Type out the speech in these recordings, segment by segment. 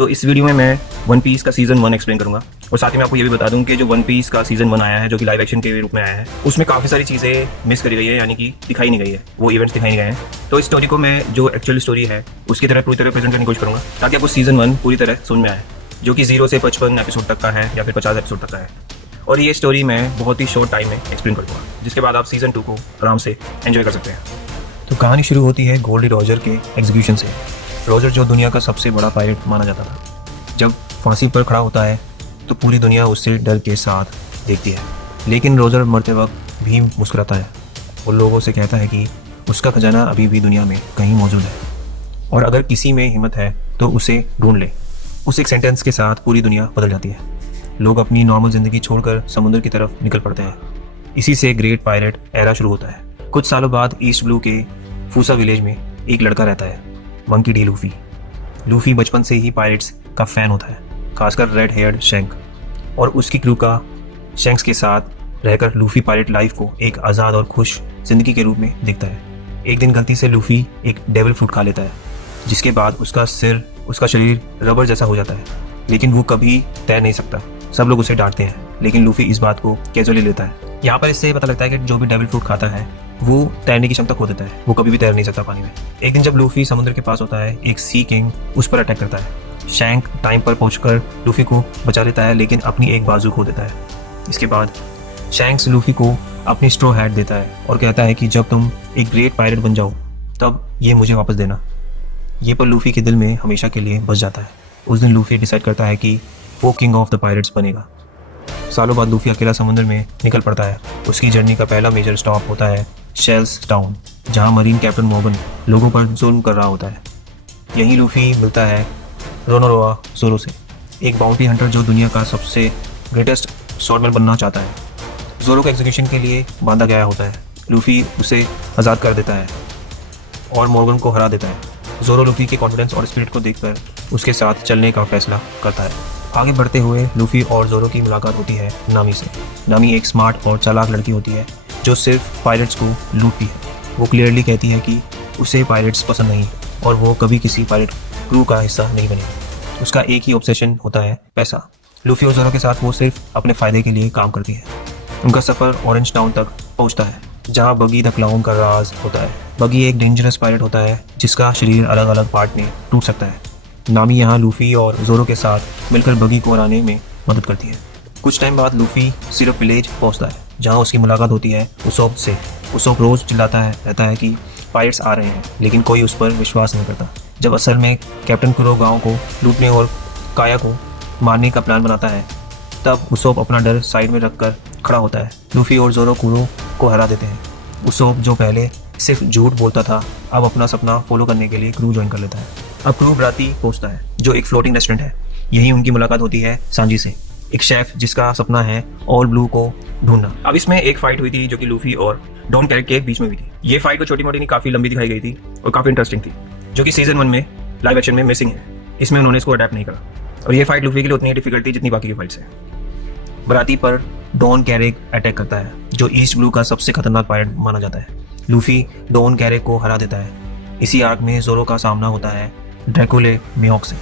तो इस वीडियो में मैं वन पीस का सीज़न 1 एक्सप्लेन करूंगा और साथ ही मैं आपको ये भी बता दूं कि जो वन पीस का सीज़न 1 आया है, जो कि लाइव एक्शन के रूप में आया है, उसमें काफ़ी सारी चीज़ें मिस करी गई है, यानी कि दिखाई नहीं गई है, वो इवेंट्स दिखाई नहीं गए हैं। तो इस स्टोरी को मैं जो एक्चुअल स्टोरी है उसकी तरह पूरी तरह प्रेजेंट करने की कोशिश करूँगा ताकि आपको सीज़न 1 पूरी तरह समझ में आए, जो कि 0 से 55 एपिसोड तक का है या फिर 50 एपिसोड तक का है। और ये स्टोरी मैं बहुत ही शॉर्ट टाइम में एक्सप्लेन कर दूँगा, जिसके बाद आप सीज़न 2 को आराम से एंजॉय कर सकते हैं। तो कहानी शुरू होती है गोल्डी रॉजर के एग्जीक्यूशन से। रॉजर जो दुनिया का सबसे बड़ा पायरेट माना जाता था, जब फांसी पर खड़ा होता है तो पूरी दुनिया उससे डर के साथ देखती है। लेकिन रॉजर मरते वक्त भी मुस्कुराता है और लोगों से कहता है कि उसका खजाना अभी भी दुनिया में कहीं मौजूद है और अगर किसी में हिम्मत है तो उसे ढूंढ ले। उस एक सेंटेंस के साथ पूरी दुनिया बदल जाती है। लोग अपनी नॉर्मल ज़िंदगी छोड़कर समुद्र की तरफ निकल पड़ते हैं। इसी से ग्रेट पायरेट एरा शुरू होता है। कुछ सालों बाद ईस्ट ब्लू के फूसा विलेज में एक लड़का रहता है, मंकी डी लूफी। लूफी बचपन से ही पायरेट्स का फ़ैन होता है, खासकर रेड हेयर्ड शैंक और उसकी क्रू का। शैंक्स के साथ रहकर लूफी पायरेट लाइफ को एक आज़ाद और खुश ज़िंदगी के रूप में देखता है। एक दिन गलती से लूफी एक डेविल फ्रूट खा लेता है, जिसके बाद उसका शरीर रबर जैसा हो जाता है, लेकिन वो कभी तैर नहीं सकता। सब लोग उसे डांटते हैं, लेकिन लूफी इस बात को कैजुअली लेता है। यहाँ पर इससे पता लगता है कि जो भी डेविल फ्रूट खाता है वो तैरने की क्षमता खो देता है, वो कभी भी तैर नहीं सकता पानी में। एक दिन जब लूफी समुद्र के पास होता है, एक सी किंग उस पर अटैक करता है। शैंक टाइम पर पहुंचकर लूफी को बचा लेता है, लेकिन अपनी एक बाजू खो देता है। इसके बाद शैंक्स लूफी को अपनी स्ट्रॉ हैट देता है और कहता है कि जब तुम एक ग्रेट पायरेट बन जाओ तब ये मुझे वापस देना। ये पर लूफी के दिल में हमेशा के लिए बस जाता है। उस दिन लूफी डिसाइड करता है कि वो किंग ऑफ द पायरेट्स बनेगा। सालों बाद लूफी अकेला समुद्र में निकल पड़ता है। उसकी जर्नी का पहला मेजर स्टॉप होता है शेल्स टाउन, जहां मरीन कैप्टन मॉर्गन लोगों पर जुल्म कर रहा होता है। यहीं लूफी मिलता है रोनोरोआ ज़ोरो से, एक बाउंटी हंटर जो दुनिया का सबसे ग्रेटेस्ट स्वॉर्डमैन बनना चाहता है। ज़ोरो को एग्जीक्यूशन के लिए बांधा गया होता है। लूफी उसे आज़ाद कर देता है और मॉर्गन को हरा देता है। ज़ोरो लूफी के कॉन्फिडेंस और स्पिरिट को देखकर उसके साथ चलने का फैसला करता है। आगे बढ़ते हुए लूफी और ज़ोरो की मुलाकात होती है नामी से। नामी एक स्मार्ट और चालाक लड़की होती है जो सिर्फ पायरेट्स को लूटती है। वो क्लियरली कहती है कि उसे पायरेट्स पसंद नहीं और वो कभी किसी पायरेट क्रू का हिस्सा नहीं बनेगी। उसका एक ही ऑब्सेशन होता है, पैसा। लूफी और ज़ोरो के साथ वो सिर्फ अपने फ़ायदे के लिए काम करती है। उनका सफ़र ऑरेंज टाउन तक पहुंचता है, जहां बगी द क्लाउन का राज होता है। बगी एक डेंजरस पायरेट होता है जिसका शरीर अलग अलग पार्ट में टूट सकता है। नामी यहाँ लूफी और ज़ोरो के साथ मिलकर बगी को हराने में मदद करती है। कुछ टाइम बाद लूफी सिर्फ विलेज पहुँचता है, जहाँ उसकी मुलाकात होती है उसोप से। उसोप रोज़ चिल्लाता रहता है कि पायरेट्स आ रहे हैं, लेकिन कोई उस पर विश्वास नहीं करता। जब असल में कैप्टन कुरो गाँव को लूटने और काया को मारने का प्लान बनाता है, तब उसोप अपना डर साइड में रखकर खड़ा होता है। लूफी और ज़ोरो कुरो को हरा देते हैं। उसोप जो पहले सिर्फ झूठ बोलता था, अब अपना सपना फॉलो करने के लिए क्रू ज्वाइन कर लेता है। अब क्रू ब्राती पहुंचता है, जो एक फ्लोटिंग रेस्टोरेंट है। यहीं उनकी मुलाकात होती है सांजी से, एक शेफ जिसका सपना है ऑल ब्लू को ढूंढना। अब इसमें एक फाइट हुई थी जो कि लूफी और डॉन कैरेट के बीच में हुई थी। ये फाइट को छोटी मोटी नहीं, काफ़ी लंबी दिखाई गई थी और काफ़ी इंटरेस्टिंग थी, जो कि सीजन 1 में लाइव एक्शन में मिसिंग है। इसमें उन्होंने इसको अडेप्ट नहीं करा और ये फाइट लूफी के लिए उतनी डिफिकल्ट थी जितनी बाकी की फाइट्स है। ब्राती पर डॉन कैरेक अटैक करता है, जो ईस्ट ब्लू का सबसे खतरनाक पायरेट माना जाता है। लूफी डॉन कैरेक को हरा देता है। इसी आर्क में ज़ोरो का सामना होता है ड्रैकुले मियोक से,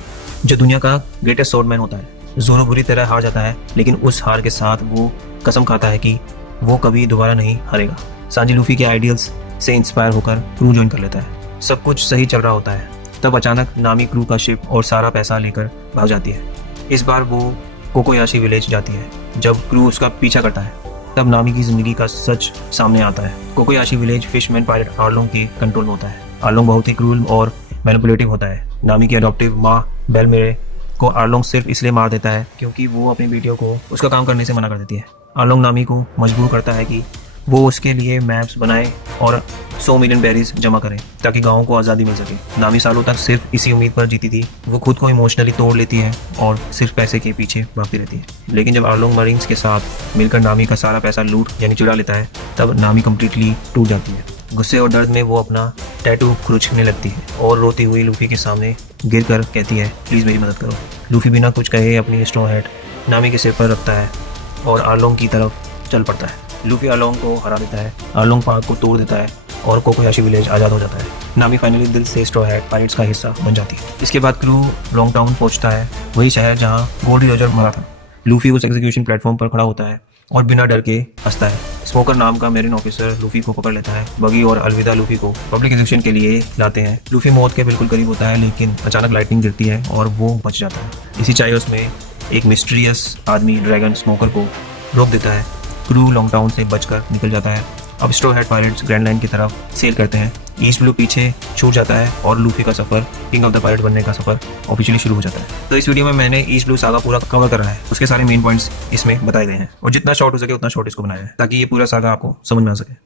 जो दुनिया का ग्रेटेस्ट स्वॉर्डमैन होता है। ज़ोरो बुरी तरह हार जाता है, लेकिन उस हार के साथ वो कसम खाता है कि वो कभी दोबारा नहीं हारेगा। सांजी लूफी के आइडियल्स से इंस्पायर होकर क्रू ज्वाइन कर लेता है। सब कुछ सही चल रहा होता है, तब अचानक नामी क्रू का शिप और सारा पैसा लेकर भाग जाती है। इस बार वो कोकोयाशी विलेज जाती है। जब क्रू उसका पीछा करता है, तब नामी की ज़िंदगी का सच सामने आता है। कोकोयाशी विलेज फिशमैन पायरेट आर्लोंग के कंट्रोल में होता है। आर्लोंग बहुत ही क्रूर और मैनिपुलेटिव होता है। नामी की अडॉप्टिव माँ बेलमेरे को आर्लोंग सिर्फ इसलिए मार देता है क्योंकि वो अपनी बेटियों को उसका काम करने से मना कर देती है। आर्लोंग नामी को मजबूर करता है कि वो उसके लिए मैप्स बनाए और 100 मिलियन बेरीज जमा करें ताकि गाँव को आज़ादी मिल सके। नामी सालों तक सिर्फ इसी उम्मीद पर जीती थी। वो खुद को इमोशनली तोड़ लेती है और सिर्फ पैसे के पीछे भागती रहती है। लेकिन जब आर्लोंग मरीन्स के साथ मिलकर नामी का सारा पैसा लूट यानी चुरा लेता है, तब नामी कम्प्लीटली टूट जाती है। गुस्से और दर्द में वो अपना टैटू खुरचने लगती है और रोती हुई लूफी के सामने गिर कर कहती है, प्लीज़ मेरी मदद करो। लूफी बिना कुछ कहे अपनी स्ट्रॉ हैट नामी के सिर पर रखता है और आर्लोंग की तरफ चल पड़ता है। लूफी आर्लोंग को हरा देता है। आर्लोंग पहाड़ को तोड़ देता है और कोकोयाशी विलेज आज़ाद हो जाता है। नामी फाइनली दिल से स्ट्रॉ हैट पायरेट्स का हिस्सा बन जाती है। इसके बाद क्रू लॉन्ग टाउन पहुंचता है, वही शहर जहाँ गोल्ड रोजर मरा था। लूफी उस एग्जीक्यूशन प्लेटफॉर्म पर खड़ा होता है और बिना डर के हंसता है। स्मोकर नाम का मेरिन ऑफिसर लूफी को पकड़ लेता है। बगी और अलविदा लूफी को पब्लिक एग्जीक्यूशन के लिए लाते हैं। लूफी मौत के बिल्कुल करीब होता है, लेकिन अचानक लाइटनिंग गिरती है और वो बच जाता है। इसी चायोस में एक मिस्टीरियस आदमी ड्रैगन स्मोकर को रोक देता है। क्रू लॉन्ग टाउन से बचकर निकल जाता है। अब straw hat pirates grand line की तरफ सेल करते हैं। ईस्ट ब्लू पीछे छूट जाता है और लूफी का सफर, किंग ऑफ द पायरेट बनने का सफर ऑफिशियली शुरू हो जाता है। तो इस वीडियो में मैंने ईस्ट ब्लू सागा पूरा कवर करा है, उसके सारे मेन पॉइंट्स इसमें बताए गए हैं और जितना शॉर्ट हो सके उतना शॉर्ट इसको बनाया है ताकि ये पूरा सागा आपको समझ में आ सके।